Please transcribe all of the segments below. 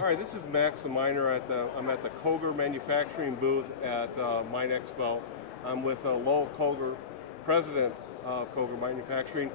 All right, this is Max the Miner I'm at the Cogar manufacturing booth at Mine Expo. I'm with Lowell Cogar, president of Cogar Manufacturing.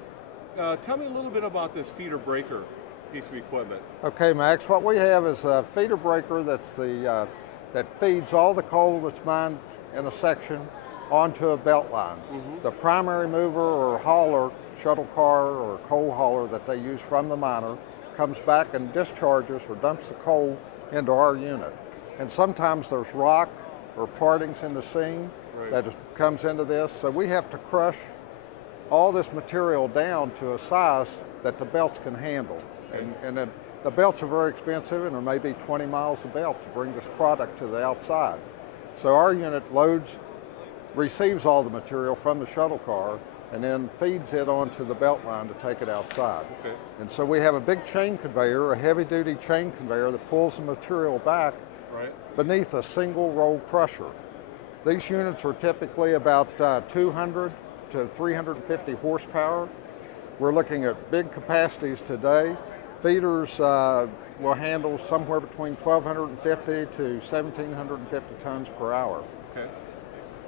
Tell me a little bit about this feeder breaker piece of equipment. Okay, Max, what we have is a feeder breaker that feeds all the coal that's mined in a section onto a belt line. The primary mover or hauler, shuttle car or coal hauler that they use from the miner comes back and discharges or dumps the coal into our unit. And sometimes there's rock or partings in the seam that just comes into this, so we have to crush all this material down to a size that the belts can handle. And then the belts are very expensive, and there may be 20 miles of belt to bring this product to the outside. So our unit receives all the material from the shuttle car and then feeds it onto the belt line to take it outside. And so we have a big chain conveyor, a heavy duty chain conveyor that pulls the material back beneath a single roll crusher. These units are typically about 200 to 350 horsepower. We're looking at big capacities today. Feeders will handle somewhere between 1,250 to 1,750 tons per hour.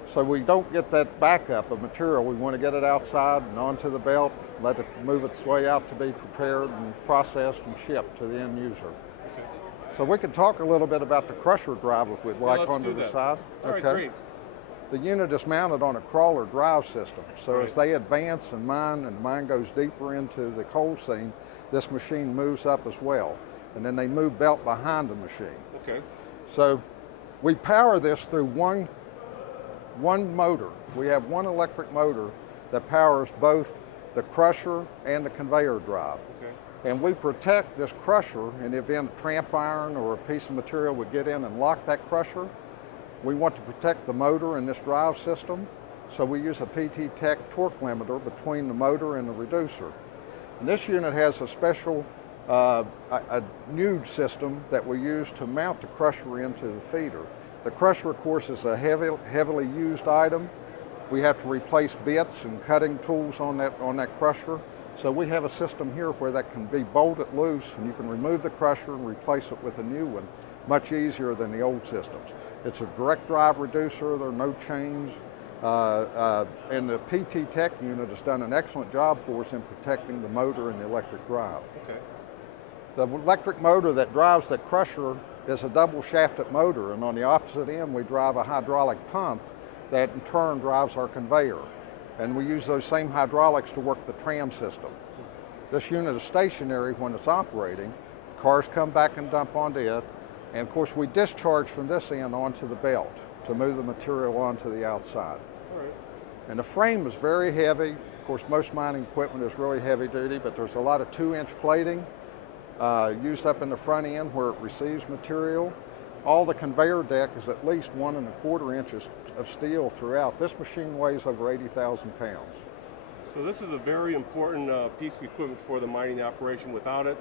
So we don't get that backup of material. We want to get it outside and onto the belt, let it move its way out to be prepared and processed and shipped to the end user. So we can talk a little bit about the crusher drive if we'd like onto the side. All right, great. The unit is mounted on a crawler drive system. So as they advance and the mine goes deeper into the coal seam, this machine moves up as well. And then they move belt behind the machine. So we power this through one motor. We have one electric motor that powers both the crusher and the conveyor drive. And we protect this crusher in the event a tramp iron or a piece of material would get in and lock that crusher. We want to protect the motor in this drive system, so we use a PT Tech torque limiter between the motor and the reducer. And this unit has a special a new system that we use to mount the crusher into the feeder. The crusher, of course, is a heavily used item. We have to replace bits and cutting tools on that crusher. So we have a system here where that can be bolted loose, and you can remove the crusher and replace it with a new one, much easier than the old systems. It's a direct drive reducer, there are no chains, and the PT Tech unit has done an excellent job for us in protecting the motor and the electric drive. The electric motor that drives the crusher is a double shafted motor, and on the opposite end we drive a hydraulic pump that in turn drives our conveyor. And we use those same hydraulics to work the Tram System. This unit is stationary when it's operating. The cars come back and dump onto it, and of course we discharge from this end onto the belt to move the material onto the outside. And the frame is very heavy. Of course, most mining equipment is really heavy duty, but there's a lot of 2-inch plating used up in the front end where it receives material. All the conveyor deck is at least 1 1/4 inches of steel throughout. This machine weighs over 80,000 pounds. So this is a very important piece of equipment for the mining operation. Without it,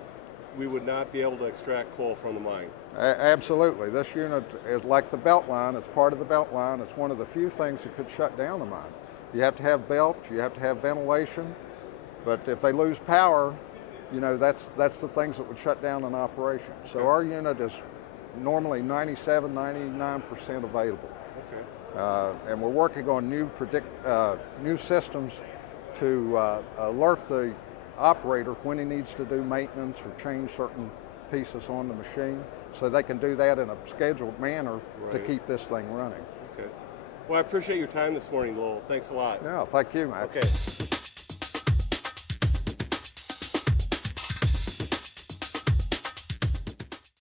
we would not be able to extract coal from the mine. Absolutely. This unit is like the belt line. It's part of the belt line. It's one of the few things that could shut down a mine. You have to have belt, you have to have ventilation, but if they lose power, you know, that's the things that would shut down an operation. So our unit is normally 97, 99% available. And we're working on new systems to alert the operator when he needs to do maintenance or change certain pieces on the machine, so they can do that in a scheduled manner to keep this thing running. Well, I appreciate your time this morning, Lowell. Thanks a lot. Yeah, thank you, Max.